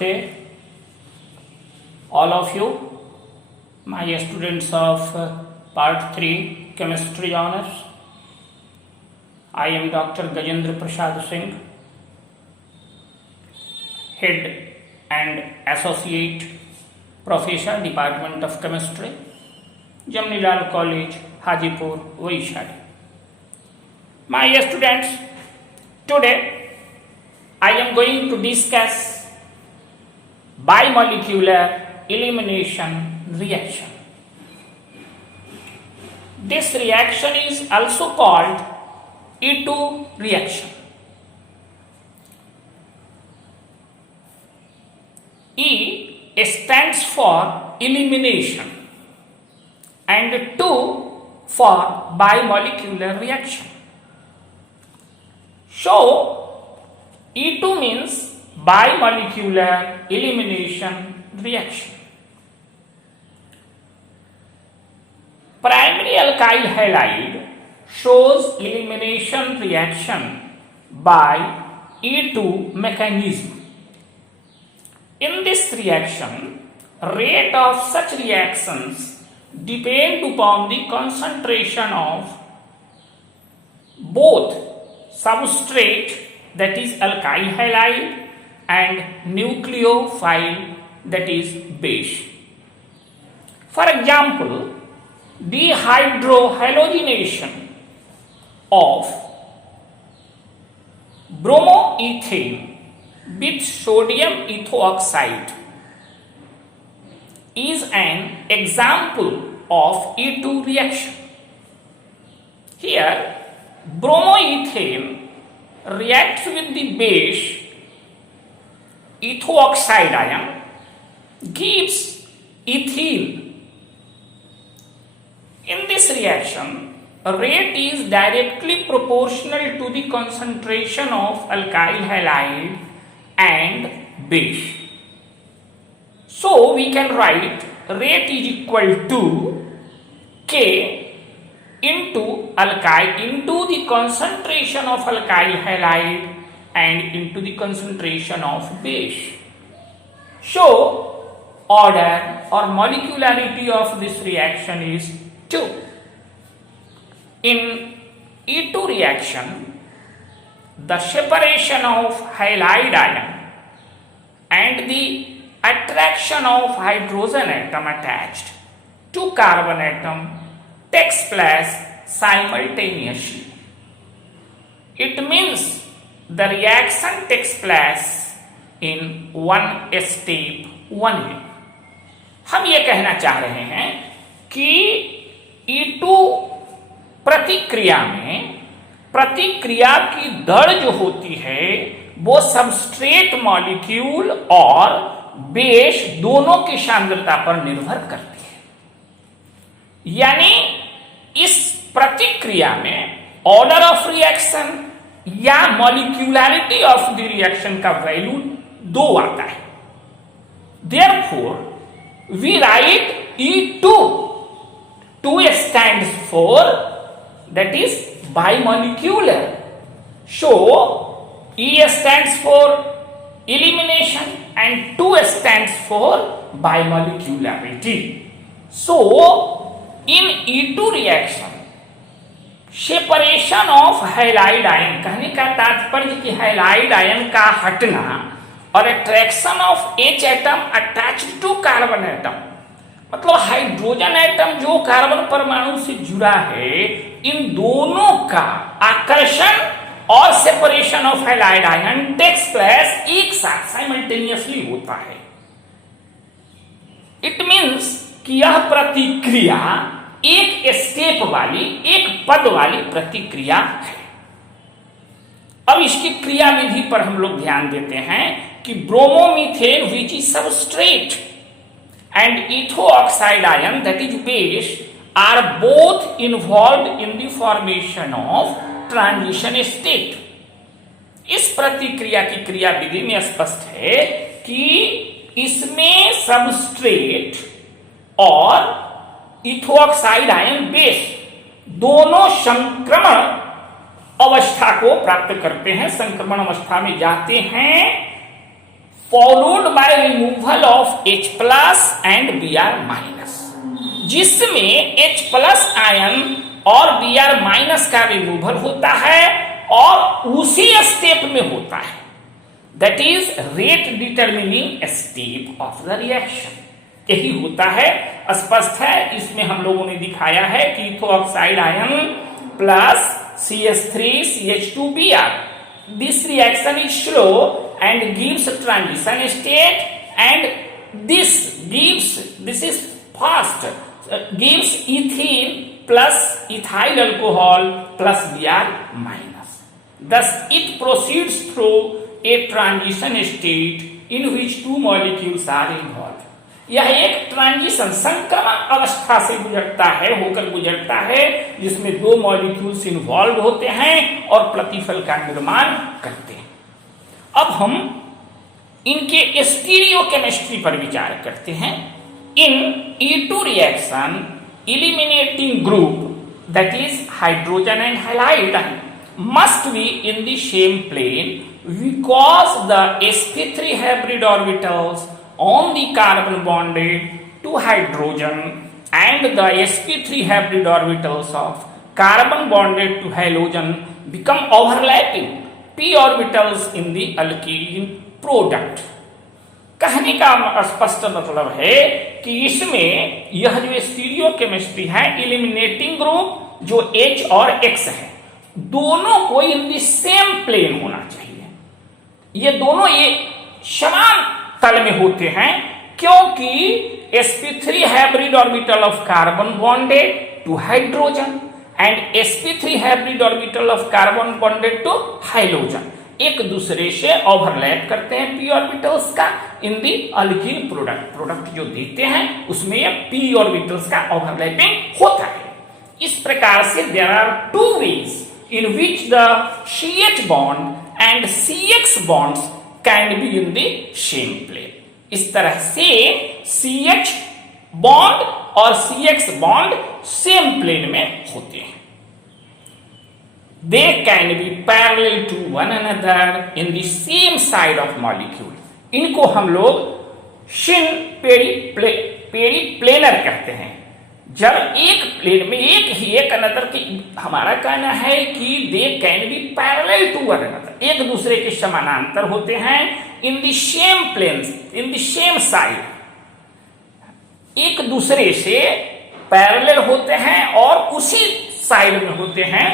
Namaste, all of you, my students of Part 3 Chemistry Honours. I am Dr. Gajendra Prasad Singh, Head and Associate Professor, Department of Chemistry, Jamnilal College, Hajipur, Vaishali. My students, today I am going to discuss bimolecular elimination reaction. This reaction is also called E2 reaction. E stands for elimination and 2 for bimolecular reaction. So, E2 means bimolecular elimination reaction. Primary alkyl halide shows elimination reaction by E2 mechanism. In this reaction, rate of such reactions depend upon the concentration of both substrate, that is alkyl halide, and nucleophile, that is base. For example, dehydrohalogenation of bromoethane with sodium ethoxide is an example of E2 reaction. Here, bromoethane reacts with the base ethoxide ion, gives ethyl. In this reaction, rate is directly proportional to the concentration of alkyl halide and base. So we can write rate is equal to K into the concentration of alkyl halide and into the concentration of base. So, order or molecularity of this reaction is 2. In E2 reaction, the separation of halide ion and the attraction of hydrogen atom attached to carbon atom takes place simultaneously. It means the reaction takes place in one step only. हम ये कहना चाह रहे हैं कि E2 प्रतिक्रिया में प्रतिक्रिया की दर जो होती है वो सबस्ट्रेट मॉलिक्यूल और बेस दोनों की सांद्रता पर निर्भर करती है। यानी इस प्रतिक्रिया में ऑर्डर ऑफ रिएक्शन या मॉलिक्यूलरिटी ऑफ द रिएक्शन का वैल्यू 2 आता है। Therefore we write E2. 2 stands for, that is bimolecular. So E stands for elimination and 2 stands for bimolecularity. So in E2 reaction, separation of halide ion, कहने का तात्पर्य कि halide ion का हटना और attraction of H atom attached to carbon atom, मतलब hydrogen atom जो carbon परमाणु से जुड़ा है, इन दोनों का आकर्षण और separation of halide ion takes place एक साथ साइमल्टेनियसली होता है। इट मीन्स कि यह प्रतिक्रिया एक स्टेप वाली, एक पद वाली प्रतिक्रिया है। अब इसकी क्रिया विधि पर हम लोग ध्यान देते हैं कि bromomethane which is substrate and etho oxide ion, that is base, are both involved in the formation of transition state. इस प्रतिक्रिया की क्रिया विधि में स्पष्ट है कि इसमें सबस्ट्रेट और इथोऑक्साइड आयन बेस दोनों संक्रमण अवस्था को प्राप्त करते हैं, संक्रमण अवस्था में जाते हैं followed by removal of H plus and Br minus, जिसमें H प्लस आयन और Br माइनस का रिमूवल होता है और उसी स्टेप में होता है, that is rate determining step of the reaction. यही होता है, स्पष्ट है। इसमें हम लोगों ने दिखाया है कि ethoxide ion plus CH3CH2Br, this reaction is slow and gives transition state, and this is fast, gives ethene plus ethyl alcohol plus Br minus. Thus it proceeds through a transition state in which two molecules are involved. यह एक transition संक्रमण अवस्था से होकर गुजरता है जिसमें दो मॉलिक्यूल्स इन्वॉल्व होते हैं और प्रतिफल का निर्माण करते हैं। अब हम इनके स्टीरियोकेमिस्ट्री पर विचार करते हैं। इन E2 reaction eliminating group, that is hydrogen and halide, must be in the same plane because the sp3 hybrid orbitals on the carbon bonded to hydrogen and the sp3 hybrid orbitals of carbon bonded to halogen become overlapping p orbitals in the alkene product। कहने का स्पष्ट मतलब है कि इसमें यह जो stereochemistry है, इलिमिनेटिंग ग्रुप जो H और X है, दोनों को इन दी सेम प्लेन होना चाहिए। ये दोनों ये समान तल में होते हैं, क्योंकि sp3 hybrid orbital of carbon bonded to hydrogen and sp3 hybrid orbital of carbon bonded to hydrogen एक दूसरे से ओवरलैप करते हैं p ऑर्बिटल्स का इन दी अल्कीन प्रोडक्ट जो देते हैं उसमें ये p ऑर्बिटल्स का ओवरलैपिंग होता है। इस प्रकार से there are two ways in which the CH bond and CX bonds can be in the same plane. इस तरह से CH बॉन्ड और CX बॉन्ड सेम प्लेन में होते हैं। They can be parallel to one another in the same side of molecule। इनको हम लोग शिन पेरीप्लेनर कहते हैं। जब एक प्लेन में एक अनदर की, हमारा कहना है कि they can be parallel to one another, एक दूसरे के समानांतर होते हैं in the same plane in the same side, एक दूसरे से पैरेलल होते हैं और उसी साइड में होते हैं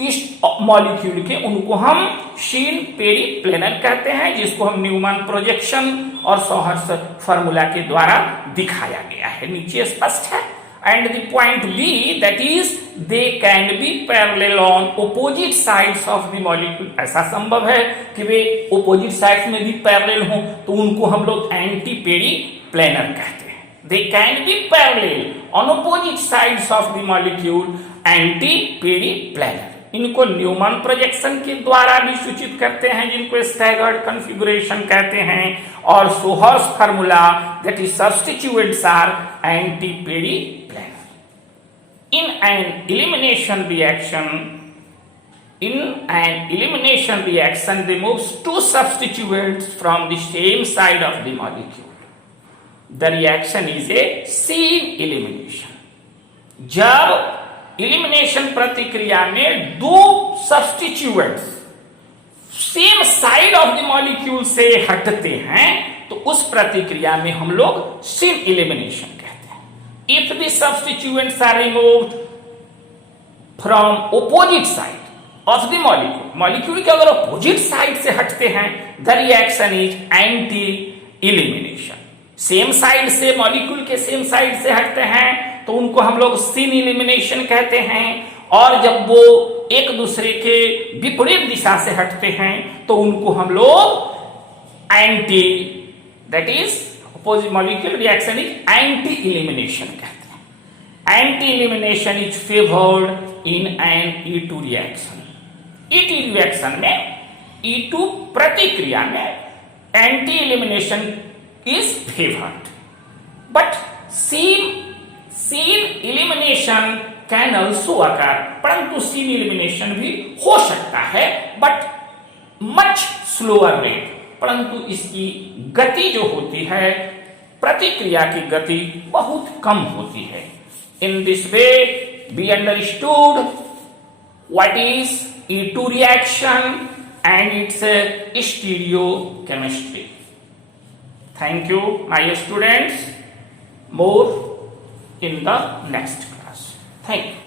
इस मॉलिक्यूल के, उनको हम शीन पेरीप्लेनर कहते हैं, जिसको हम न्यूमैन प्रोजेक्शन और सॉहर्स फार्मूला के द्वारा दिखाया गया है, नीचे स्पष्ट है। And the point b that is they can be parallel on opposite sides of the molecule. ऐसा संभव है कि वे ऑपोजिट साइड्स में भी पैरेलल हों, तो उनको हम लोग एंटी पेरीप्लेनर कहते हैं। दे can be parallel on opposite sides of the molecule, anti periplanar. इनको न्यूमैन प्रोजेक्शन के द्वारा भी सूचित करते हैं, जिनको स्टैगर्ड कॉन्फ़िगरेशन कहते हैं, और sawhorse formula that is substituents are anti periplanar. In an elimination reaction removes two substituents from the same side of the molecule. The reaction is a chain elimination। जब एलिमिनेशन प्रतिक्रिया में दो substituents same side of the molecule से हटते हैं तो उस प्रतिक्रिया में हम लोग चेन एलिमिनेशन कहते हैं। If the substituents are removed from opposite side of the molecule के अगर ऑपोजिट साइड से हटते हैं, the reaction is anti elimination. Same side से, मॉलिक्यूल के सेम साइड से हटते हैं तो उनको हम लोग सीन एलिमिनेशन कहते हैं, और जब वो एक दूसरे के विपरीत दिशा से हटते हैं तो उनको हम लोग anti, that is opposite molecule reaction is anti elimination कहते हैं। Anti elimination is favoured in an E2 reaction. E2 reaction में, E2 प्रतिक्रिया में anti elimination is favoured, but syn elimination can also occur, परंतु सीन एलिमिनेशन भी हो सकता है, बट मच स्लोअर रेट, परंतु इसकी गति जो होती है, प्रतिक्रिया की गति बहुत कम होती है। In this way we understood what is E2 reaction and its stereochemistry. Thank you my students, more in the next class. Thank you.